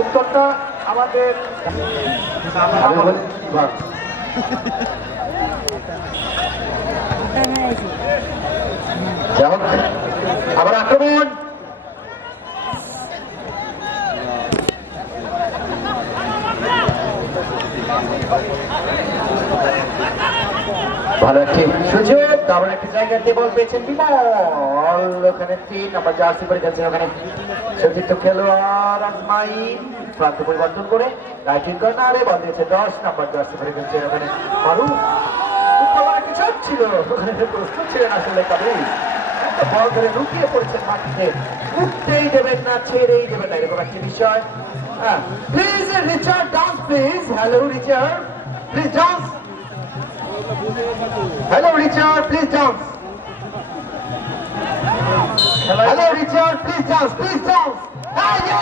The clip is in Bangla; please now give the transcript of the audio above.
উত্তরটা আমাদের আবার আক্রমণ ভালো একটি সুযোগ, দারুণ একটি জায়গাতে বল পেয়েছেন বিমল। ওখানে 3 নম্বর জার্সি পরে যাচ্ছে, ওখানে সতীর্থ খেলোয়াড় আজমাইন প্রান্ত পরিবর্তন করে রাইট উইং কর্নারে বল দিয়েছে 10 নম্বর জার্সি পরে যাচ্ছে, ওখানে মারুফ একটি শট ছিল, ওখানে প্রস্তুত ছিলেন আসলে কাবু বল ধরে লুকিয়ে পড়েছেন মাটিতে, উঠতেই দেবেন না ছেড়েই দেবেন না এরকম একটি বিষয়। হ্যাঁ please Richard dance please. Hello Richard please dance. Hello Richard, please dance. Hello Richard, please dance, please dance.